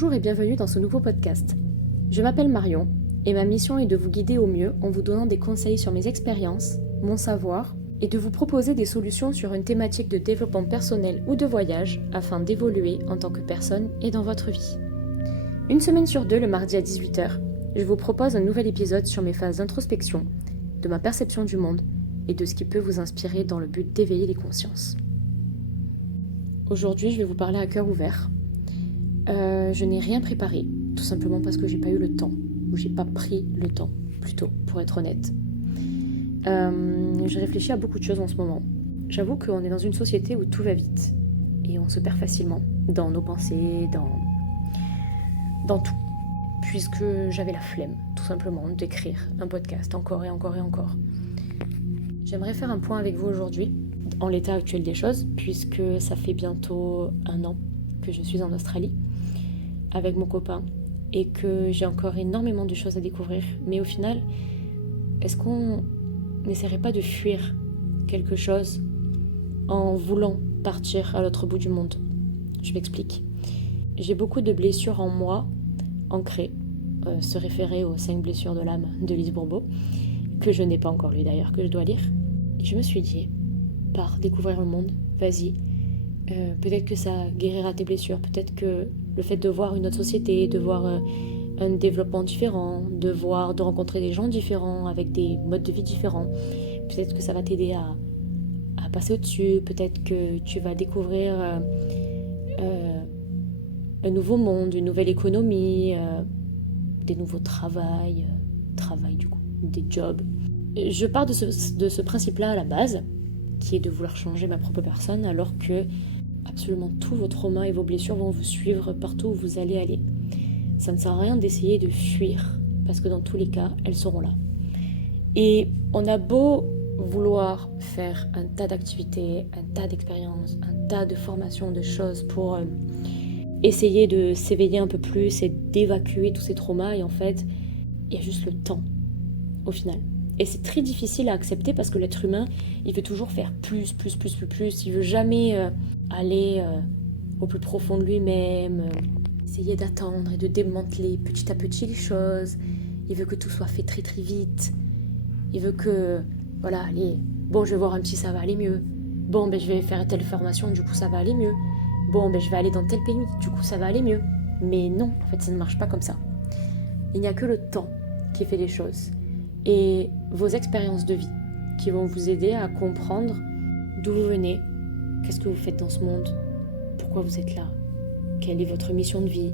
Bonjour et bienvenue dans ce nouveau podcast. Je m'appelle Marion et ma mission est de vous guider au mieux en vous donnant des conseils sur mes expériences, mon savoir et de vous proposer des solutions sur une thématique de développement personnel ou de voyage afin d'évoluer en tant que personne et dans votre vie. Une semaine sur deux, le mardi à 18h, je vous propose un nouvel épisode sur mes phases d'introspection, de ma perception du monde et de ce qui peut vous inspirer dans le but d'éveiller les consciences. Aujourd'hui, je vais vous parler à cœur ouvert. Je n'ai rien préparé, tout simplement parce que j'ai pas eu le temps, ou j'ai pas pris le temps, plutôt, pour être honnête. Je réfléchis à beaucoup de choses en ce moment. J'avoue qu'on est dans une société où tout va vite, et on se perd facilement, dans nos pensées, dans tout. Puisque j'avais la flemme, tout simplement, d'écrire un podcast encore et encore et encore. J'aimerais faire un point avec vous aujourd'hui, en l'état actuel des choses, puisque ça fait bientôt 1 an que je suis en Australie, avec mon copain, et que j'ai encore énormément de choses à découvrir. Mais au final, est-ce qu'on n'essaierait pas de fuir quelque chose en voulant partir à l'autre bout du monde ? Je m'explique. J'ai beaucoup de blessures en moi, ancrées, se référer aux 5 blessures de l'âme de Lise Bourbeau, que je n'ai pas encore lu d'ailleurs, que je dois lire. Et je me suis dit, pars découvrir le monde, vas-y. Peut-être que ça guérira tes blessures, peut-être que le fait de voir une autre société, de voir un développement différent, de rencontrer des gens différents, avec des modes de vie différents, peut-être que ça va t'aider à passer au-dessus, peut-être que tu vas découvrir un nouveau monde, une nouvelle économie, des nouveaux travail du coup, des jobs. Je pars de ce principe-là à la base, qui est de vouloir changer ma propre personne, alors que absolument tous vos traumas et vos blessures vont vous suivre partout où vous allez aller. Ça ne sert à rien d'essayer de fuir, parce que dans tous les cas, elles seront là. Et on a beau vouloir faire un tas d'activités, un tas d'expériences, un tas de formations, de choses pour essayer de s'éveiller un peu plus et d'évacuer tous ces traumas, et en fait, il y a juste le temps, au final. Et c'est très difficile à accepter parce que l'être humain, il veut toujours faire plus. Il veut jamais aller au plus profond de lui-même, essayer d'attendre et de démanteler petit à petit les choses. Il veut que tout soit fait très très vite. Il veut que, voilà, allez, bon, je vais voir un psy, ça va aller mieux. Bon, je vais faire telle formation, du coup, ça va aller mieux. Bon, je vais aller dans tel pays, du coup, ça va aller mieux. Mais non, en fait, ça ne marche pas comme ça. Il n'y a que le temps qui fait les choses. Et vos expériences de vie qui vont vous aider à comprendre d'où vous venez, qu'est-ce que vous faites dans ce monde, pourquoi vous êtes là, quelle est votre mission de vie,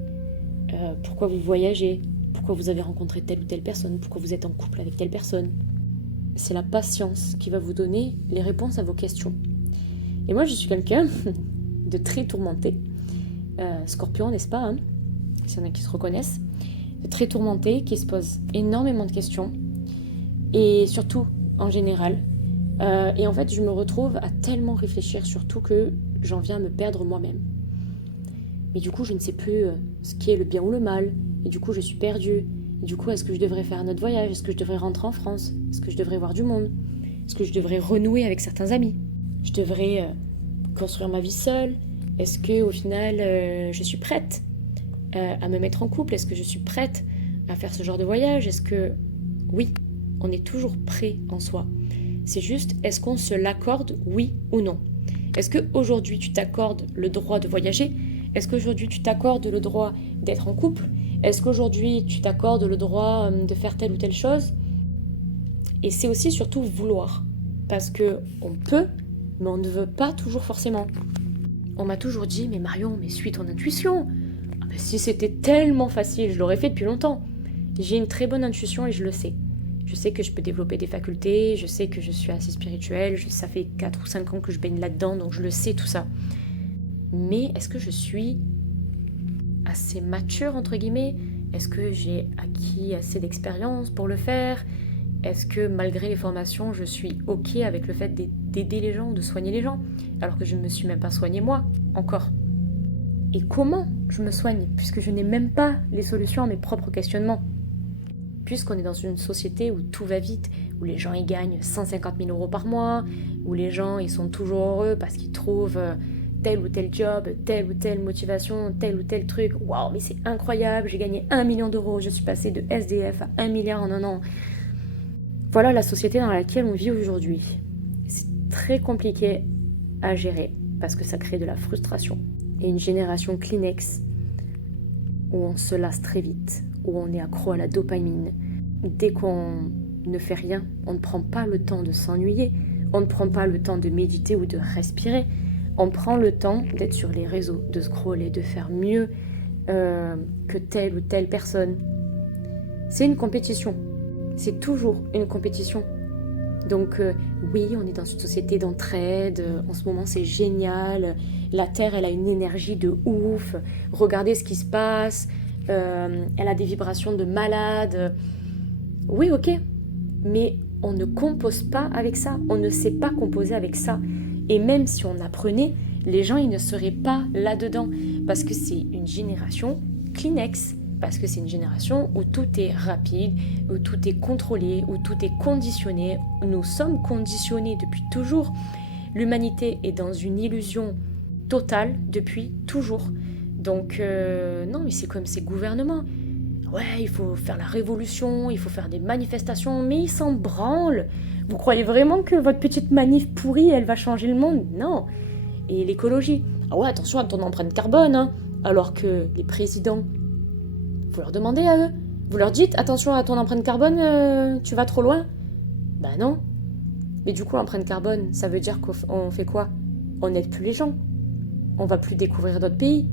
pourquoi vous voyagez, pourquoi vous avez rencontré telle ou telle personne, pourquoi vous êtes en couple avec telle personne. C'est la patience qui va vous donner les réponses à vos questions. Et moi, je suis quelqu'un de très tourmenté, Scorpion, n'est-ce pas, hein, s'il y en a qui se reconnaissent, très tourmenté, qui se pose énormément de questions, et surtout en général. Et en fait, je me retrouve à tellement réfléchir sur tout que j'en viens à me perdre moi-même. Mais du coup, je ne sais plus ce qui est le bien ou le mal, et du coup, je suis perdue. Et du coup, est-ce que je devrais faire un autre voyage ? Est-ce que je devrais rentrer en France ? Est-ce que je devrais voir du monde ? Est-ce que je devrais renouer avec certains amis ? Je devrais construire ma vie seule ? Est-ce que au final, je suis prête à me mettre en couple ? Est-ce que je suis prête à faire ce genre de voyage ? Est-ce que... Oui, on est toujours prêt en soi. C'est juste, est-ce qu'on se l'accorde, oui ou non ? Est-ce qu'aujourd'hui, tu t'accordes le droit de voyager ? Est-ce qu'aujourd'hui, tu t'accordes le droit d'être en couple ? Est-ce qu'aujourd'hui, tu t'accordes le droit de faire telle ou telle chose ? Et c'est aussi surtout vouloir. Parce qu'on peut, mais on ne veut pas toujours forcément. On m'a toujours dit, mais Marion, mais suis ton intuition. Ah ben, si c'était tellement facile, je l'aurais fait depuis longtemps. J'ai une très bonne intuition et je le sais. Je sais que je peux développer des facultés, je sais que je suis assez spirituelle, ça fait 4 ou 5 ans que je baigne là-dedans, donc je le sais tout ça. Mais est-ce que je suis assez mature, entre guillemets ? Est-ce que j'ai acquis assez d'expérience pour le faire ? Est-ce que malgré les formations, je suis OK avec le fait d'aider les gens, de soigner les gens, alors que je ne me suis même pas soignée moi, encore ? Et comment je me soigne, puisque je n'ai même pas les solutions à mes propres questionnements ? Puisqu'on est dans une société où tout va vite, où les gens ils gagnent 150 000 € par mois, où les gens ils sont toujours heureux parce qu'ils trouvent tel ou tel job, telle ou telle motivation, tel ou tel truc. Waouh, mais c'est incroyable, j'ai gagné 1 million d'euros, je suis passée de SDF à 1 milliard en un an. Voilà la société dans laquelle on vit aujourd'hui. C'est très compliqué à gérer parce que ça crée de la frustration. Et une génération Kleenex où on se lasse très vite, où on est accro à la dopamine. Dès qu'on ne fait rien, on ne prend pas le temps de s'ennuyer, on ne prend pas le temps de méditer ou de respirer, on prend le temps d'être sur les réseaux, de scroller, de faire mieux que telle ou telle personne. C'est une compétition, c'est toujours une compétition. Donc oui, on est dans une société d'entraide, en ce moment c'est génial, la Terre elle a une énergie de ouf, regardez ce qui se passe, elle a des vibrations de malade. Oui, ok, mais on ne compose pas avec ça, on ne sait pas composer avec ça. Et même si on apprenait, les gens ils ne seraient pas là-dedans, parce que c'est une génération Kleenex, parce que c'est une génération où tout est rapide, où tout est contrôlé, où tout est conditionné. Nous sommes conditionnés depuis toujours. L'humanité est dans une illusion totale depuis toujours. Donc non, mais c'est comme ces gouvernements. Ouais, il faut faire la révolution, il faut faire des manifestations, mais ils s'en branlent. Vous croyez vraiment que votre petite manif pourrie, elle va changer le monde? Non. Et l'écologie. Ah ouais, attention à ton empreinte carbone, hein. Alors que les présidents, vous leur demandez à eux. Vous leur dites, attention à ton empreinte carbone, tu vas trop loin. Ben non. Mais du coup, l'empreinte carbone, ça veut dire qu'on fait quoi? On n'aide plus les gens. On va plus découvrir d'autres pays.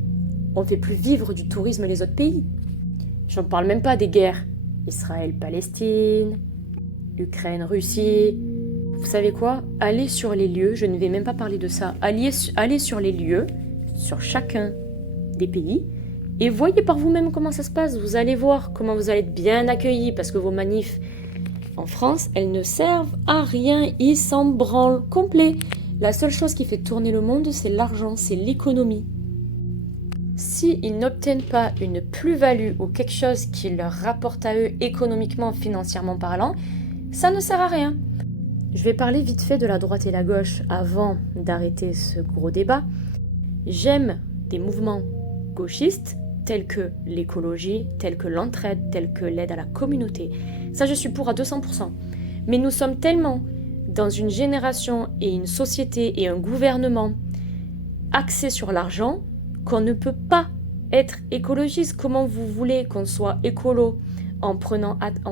On fait plus vivre du tourisme les autres pays. J'en parle même pas des guerres. Israël-Palestine, Ukraine-Russie. Vous savez quoi? Allez sur les lieux, je ne vais même pas parler de ça. Allez sur les lieux, sur chacun des pays, et voyez par vous-même comment ça se passe. Vous allez voir comment vous allez être bien accueillis, parce que vos manifs en France, elles ne servent à rien. Ils s'en branlent complet. La seule chose qui fait tourner le monde, c'est l'argent, c'est l'économie. S'ils n'obtiennent pas une plus-value ou quelque chose qui leur rapporte à eux économiquement, financièrement parlant, ça ne sert à rien. Je vais parler vite fait de la droite et la gauche avant d'arrêter ce gros débat. J'aime des mouvements gauchistes tels que l'écologie, tels que l'entraide, tels que l'aide à la communauté. Ça, je suis pour à 200%. Mais nous sommes tellement dans une génération et une société et un gouvernement axés sur l'argent qu'on ne peut pas être écologiste. Comment vous voulez qu'on soit écolo en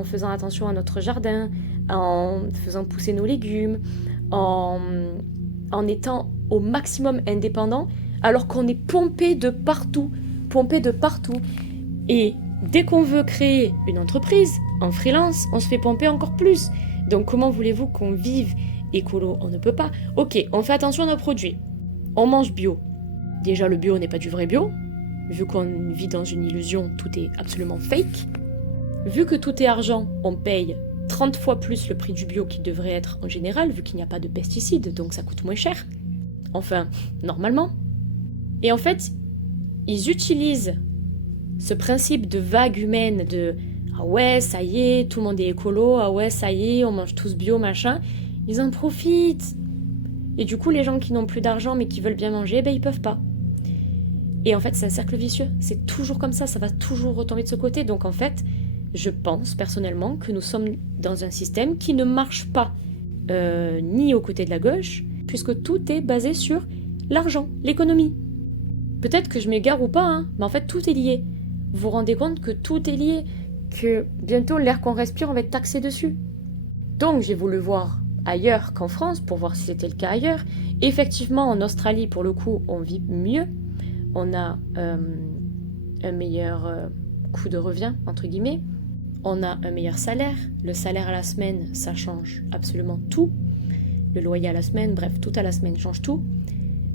faisant attention à notre jardin, en faisant pousser nos légumes, en étant au maximum indépendant, alors qu'on est pompé de partout. Et dès qu'on veut créer une entreprise, en freelance, on se fait pomper encore plus. Donc comment voulez-vous qu'on vive écolo? On ne peut pas. Ok, on fait attention à nos produits. On mange bio. Déjà, le bio n'est pas du vrai bio. Vu qu'on vit dans une illusion, tout est absolument fake. Vu que tout est argent, on paye 30 fois plus le prix du bio qu'il devrait être en général, vu qu'il n'y a pas de pesticides, donc ça coûte moins cher. Enfin, normalement. Et en fait, ils utilisent ce principe de vague humaine de « Ah ouais, ça y est, tout le monde est écolo, ah ouais, ça y est, on mange tous bio, machin ». Ils en profitent. Et du coup, les gens qui n'ont plus d'argent mais qui veulent bien manger, ben ils peuvent pas. Et en fait, c'est un cercle vicieux. C'est toujours comme ça va toujours retomber de ce côté. Donc en fait, je pense personnellement que nous sommes dans un système qui ne marche pas ni au côté de la gauche, puisque tout est basé sur l'argent, l'économie. Peut-être que je m'égare ou pas, hein, mais en fait, tout est lié. Vous vous rendez compte que tout est lié, que bientôt l'air qu'on respire, on va être taxé dessus. Donc j'ai voulu voir ailleurs qu'en France, pour voir si c'était le cas ailleurs. Effectivement, en Australie, pour le coup, on vit mieux. On a un meilleur coût de revient, entre guillemets. On a un meilleur salaire. Le salaire à la semaine, ça change absolument tout. Le loyer à la semaine, bref, tout à la semaine change tout.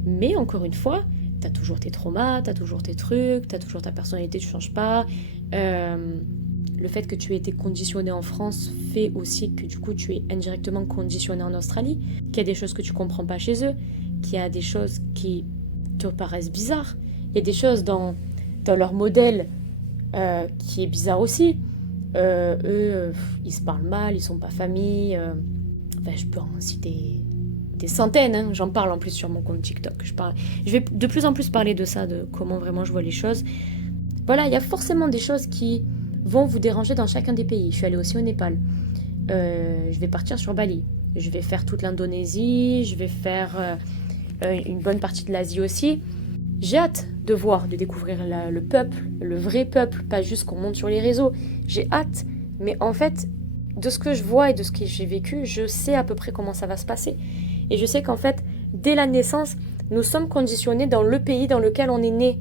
Mais encore une fois, t'as toujours tes traumas, t'as toujours tes trucs, t'as toujours ta personnalité, tu changes pas. Le fait que tu aies été conditionné en France fait aussi que du coup tu es indirectement conditionné en Australie, qu'il y a des choses que tu comprends pas chez eux, qu'il y a des choses qui te paraissent bizarres. Il y a des choses dans leur modèle qui est bizarre aussi. Eux, ils se parlent mal, ils sont pas famille. Enfin, je peux en citer des centaines, hein, j'en parle en plus sur mon compte TikTok. Je vais de plus en plus parler de ça, de comment vraiment je vois les choses. Voilà, il y a forcément des choses qui vont vous déranger dans chacun des pays. Je suis allée aussi au Népal. Je vais partir sur Bali. Je vais faire toute l'Indonésie. Je vais faire une bonne partie de l'Asie aussi. J'ai hâte de voir, de découvrir le peuple, le vrai peuple, pas juste qu'on monte sur les réseaux. J'ai hâte, mais en fait, de ce que je vois et de ce que j'ai vécu, je sais à peu près comment ça va se passer. Et je sais qu'en fait, dès la naissance, nous sommes conditionnés dans le pays dans lequel on est né.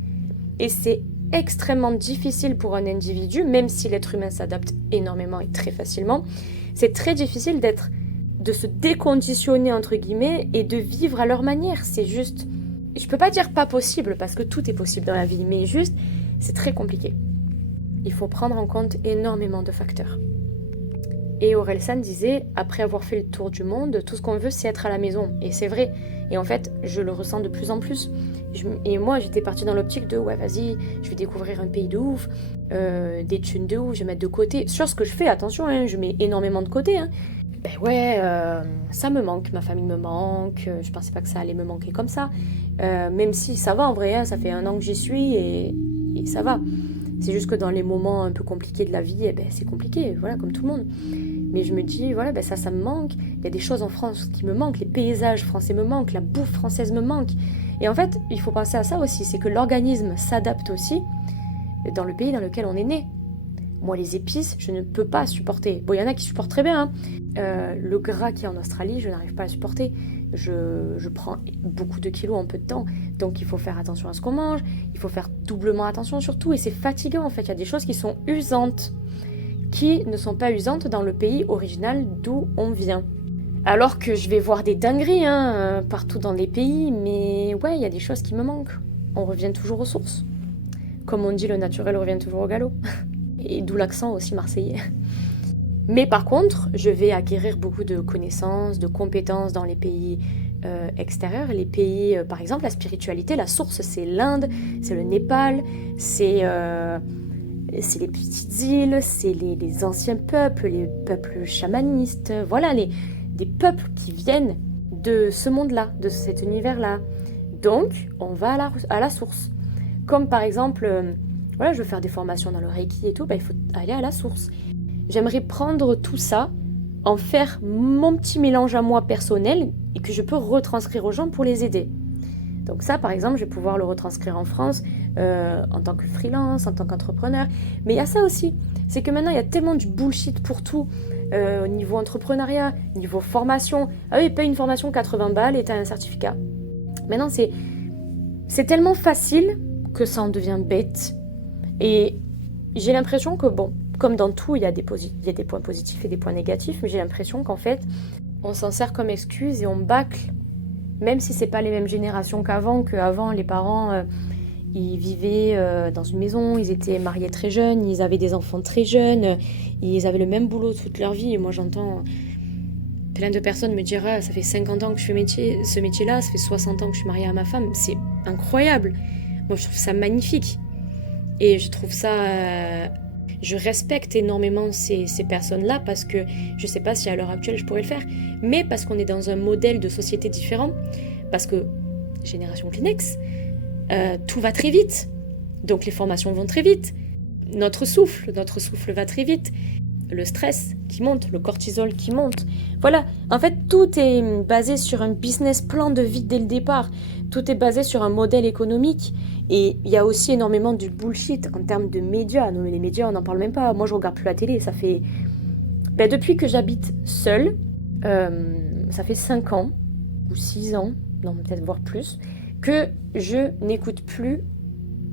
Et c'est extrêmement difficile pour un individu, même si l'être humain s'adapte énormément et très facilement, c'est très difficile de se déconditionner entre guillemets et de vivre à leur manière. C'est juste, je peux pas dire pas possible parce que tout est possible dans la vie, mais juste, c'est très compliqué. Il faut prendre en compte énormément de facteurs. Et Orelsan disait, après avoir fait le tour du monde, tout ce qu'on veut, c'est être à la maison. Et c'est vrai. Et en fait, je le ressens de plus en plus. Et moi, j'étais partie dans l'optique de, ouais, vas-y, je vais découvrir un pays de ouf, des thunes de ouf, je vais mettre de côté. Sur ce que je fais, attention, hein, je mets énormément de côté. Hein. Ben ouais, ça me manque, ma famille me manque, je pensais pas que ça allait me manquer comme ça. Même si ça va en vrai, hein, ça fait 1 an que j'y suis et ça va. C'est juste que dans les moments un peu compliqués de la vie, eh ben, c'est compliqué, voilà, comme tout le monde. Mais je me dis, voilà, ben ça me manque. Il y a des choses en France qui me manquent, les paysages français me manquent, la bouffe française me manque. Et en fait, il faut penser à ça aussi, c'est que l'organisme s'adapte aussi dans le pays dans lequel on est né. Moi, les épices, je ne peux pas supporter. Bon, il y en a qui supportent très bien. Hein. Le gras qui est en Australie, je n'arrive pas à supporter. Je prends beaucoup de kilos en peu de temps. Donc, il faut faire attention à ce qu'on mange. Il faut faire doublement attention surtout. Et c'est fatigant, en fait. Il y a des choses qui sont usantes, qui ne sont pas usantes dans le pays original d'où on vient. Alors que je vais voir des dingueries partout dans les pays. Mais ouais, il y a des choses qui me manquent. On revient toujours aux sources. Comme on dit, le naturel revient toujours au galop. Et d'où l'accent aussi marseillais. Mais par contre, je vais acquérir beaucoup de connaissances, de compétences dans les pays extérieurs. Les pays, par exemple, la spiritualité, la source, c'est l'Inde, c'est le Népal, c'est les petites îles, c'est les anciens peuples, les peuples chamanistes. Voilà, des peuples qui viennent de ce monde-là, de cet univers-là. Donc, on va à la source. Comme par exemple... voilà, je veux faire des formations dans le Reiki et tout, il faut aller à la source. J'aimerais prendre tout ça, en faire mon petit mélange à moi personnel et que je peux retranscrire aux gens pour les aider. Donc ça, par exemple, je vais pouvoir le retranscrire en France en tant que freelance, en tant qu'entrepreneur. Mais il y a ça aussi, c'est que maintenant, il y a tellement du bullshit pour tout, au niveau entrepreneuriat, niveau formation. Ah oui, paye une formation 80 balles et tu as un certificat. Maintenant, c'est tellement facile que ça en devient bête. Et j'ai l'impression que, bon, comme dans tout, il y a des points positifs et des points négatifs, mais j'ai l'impression qu'en fait, on s'en sert comme excuse et on bâcle, même si c'est pas les mêmes générations qu'avant, les parents, ils vivaient dans une maison, ils étaient mariés très jeunes, ils avaient des enfants très jeunes, ils avaient le même boulot toute leur vie. Et moi, j'entends plein de personnes me dire « Ah, ça fait 50 ans que je fais ce métier-là, ça fait 60 ans que je suis mariée à ma femme. » C'est incroyable. Moi, je trouve ça magnifique. Et je trouve ça... je respecte énormément ces personnes-là parce que je ne sais pas si à l'heure actuelle je pourrais le faire, mais parce qu'on est dans un modèle de société différent, parce que, génération Kleenex, tout va très vite, donc les formations vont très vite, notre souffle va très vite, le stress qui monte, le cortisol qui monte. Voilà, en fait, tout est basé sur un business plan de vie dès le départ. Tout est basé sur un modèle économique. Et il y a aussi énormément du bullshit en termes de médias. Non, mais les médias, on n'en parle même pas. Moi, je regarde plus la télé. Ça fait... depuis que j'habite seule, ça fait 5 ans ou 6 ans, non, peut-être voire plus, que je n'écoute plus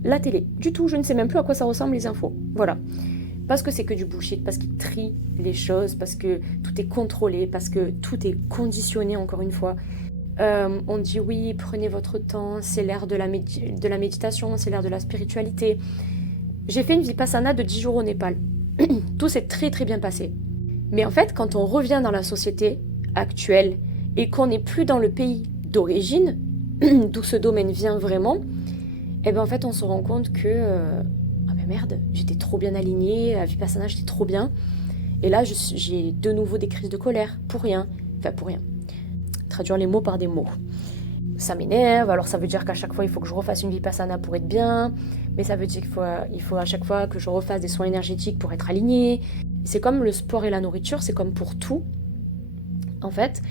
la télé. Du tout, je ne sais même plus à quoi ça ressemble les infos. Voilà. Parce que c'est que du bullshit, parce qu'ils trient les choses, parce que tout est contrôlé, parce que tout est conditionné, encore une fois. On dit oui, prenez votre temps, c'est l'ère de la méditation, c'est l'ère de la spiritualité. J'ai fait une vipassana de 10 jours au Népal. Tout s'est très très bien passé. Mais en fait, quand on revient dans la société actuelle et qu'on n'est plus dans le pays d'origine, d'où ce domaine vient vraiment, et ben en fait on se rend compte que... ah mais merde, j'étais trop bien alignée, à Vipassana j'étais trop bien. Et là j'ai de nouveau des crises de colère, pour rien. Enfin pour rien. traduire les mots par des mots. Ça m'énerve, alors ça veut dire qu'à chaque fois il faut que je refasse une vipassana pour être bien, mais ça veut dire qu'il faut à chaque fois que je refasse des soins énergétiques pour être alignée. C'est comme le sport et la nourriture, c'est comme pour tout. En fait,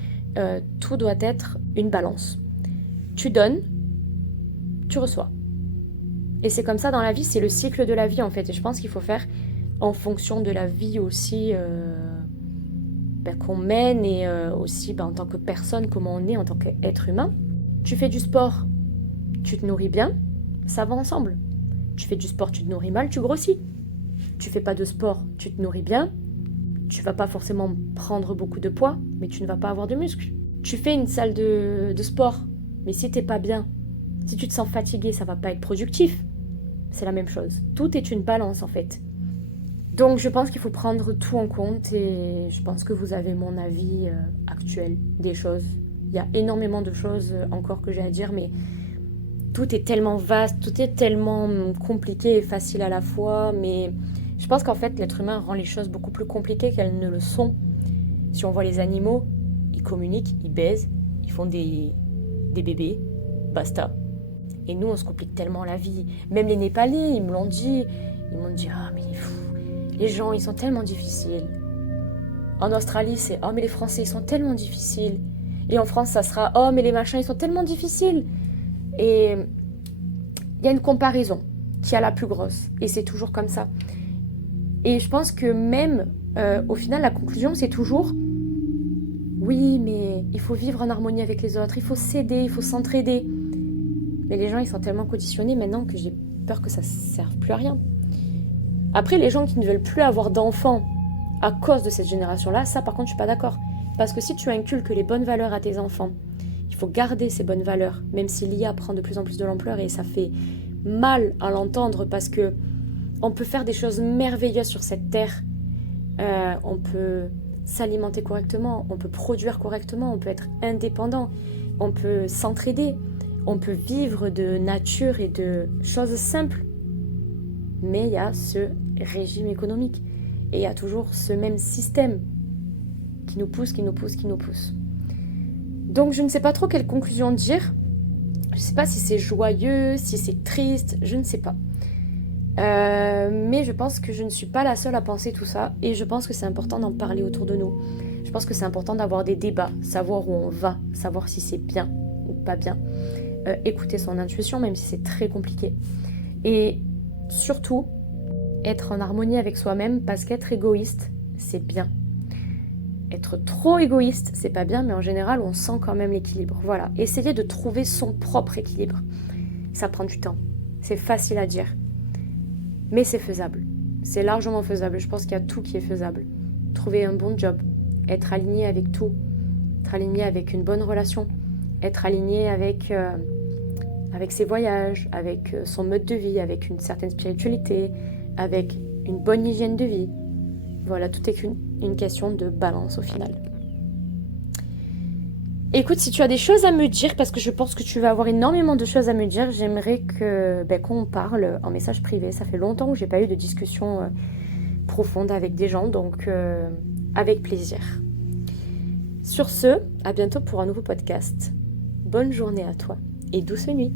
tout doit être une balance. Tu donnes, tu reçois. Et c'est comme ça dans la vie, c'est le cycle de la vie en fait. Et je pense qu'il faut faire en fonction de la vie aussi qu'on mène et aussi en tant que personne, comment on est en tant qu'être humain. Tu fais du sport, tu te nourris bien, ça va ensemble. Tu fais du sport, tu te nourris mal, tu grossis. Tu fais pas de sport, tu te nourris bien, tu vas pas forcément prendre beaucoup de poids, mais tu ne vas pas avoir de muscles. Tu fais une salle de sport, mais si t'es pas bien, si tu te sens fatigué, ça va pas être productif. C'est la même chose. Tout est une balance en fait. Donc je pense qu'il faut prendre tout en compte et je pense que vous avez mon avis actuel des choses. Il y a énormément de choses encore que j'ai à dire, mais tout est tellement vaste, tout est tellement compliqué et facile à la fois, mais je pense qu'en fait l'être humain rend les choses beaucoup plus compliquées qu'elles ne le sont. Si on voit les animaux, ils communiquent, ils baisent, ils font des bébés, basta. Et nous on se complique tellement la vie. Même les Népalais, ils m'ont dit ah mais les gens ils sont tellement difficiles. En Australie c'est oh mais les Français ils sont tellement difficiles. Et en France ça sera oh mais les machins ils sont tellement difficiles. Et il y a une comparaison qui est la plus grosse. Et c'est toujours comme ça. Et je pense que même au final la conclusion c'est toujours oui mais il faut vivre en harmonie avec les autres, il faut s'aider, il faut s'entraider. Mais les gens ils sont tellement conditionnés maintenant que j'ai peur que ça ne serve plus à rien. Après les gens qui ne veulent plus avoir d'enfants à cause de cette génération-là, ça par contre je suis pas d'accord. Parce que si tu inculques les bonnes valeurs à tes enfants, il faut garder ces bonnes valeurs, même si l'IA prend de plus en plus de l'ampleur et ça fait mal à l'entendre parce que on peut faire des choses merveilleuses sur cette terre. On peut s'alimenter correctement, on peut produire correctement, on peut être indépendant, on peut s'entraider, on peut vivre de nature et de choses simples. Mais il y a ce régime économique et il y a toujours ce même système qui nous pousse. Donc je ne sais pas trop quelle conclusion dire. Je ne sais pas si c'est joyeux, si c'est triste, je ne sais pas. Mais je pense que je ne suis pas la seule à penser tout ça et je pense que c'est important d'en parler autour de nous. Je pense que c'est important d'avoir des débats, savoir où on va, savoir si c'est bien ou pas bien. Écouter son intuition même si c'est très compliqué. Et surtout, être en harmonie avec soi-même parce qu'être égoïste, c'est bien. Être trop égoïste, c'est pas bien, mais en général, on sent quand même l'équilibre. Voilà, essayez de trouver son propre équilibre. Ça prend du temps. C'est facile à dire. Mais c'est faisable. C'est largement faisable. Je pense qu'il y a tout qui est faisable. Trouver un bon job. Être aligné avec tout. Être aligné avec une bonne relation. Être aligné avec ses voyages, avec son mode de vie, avec une certaine spiritualité, avec une bonne hygiène de vie. Voilà, tout est une question de balance au final. Écoute, si tu as des choses à me dire, parce que je pense que tu vas avoir énormément de choses à me dire, j'aimerais qu'on parle en message privé. Ça fait longtemps que j'ai pas eu de discussion profonde avec des gens, donc avec plaisir. Sur ce, à bientôt pour un nouveau podcast. Bonne journée à toi et douce nuit.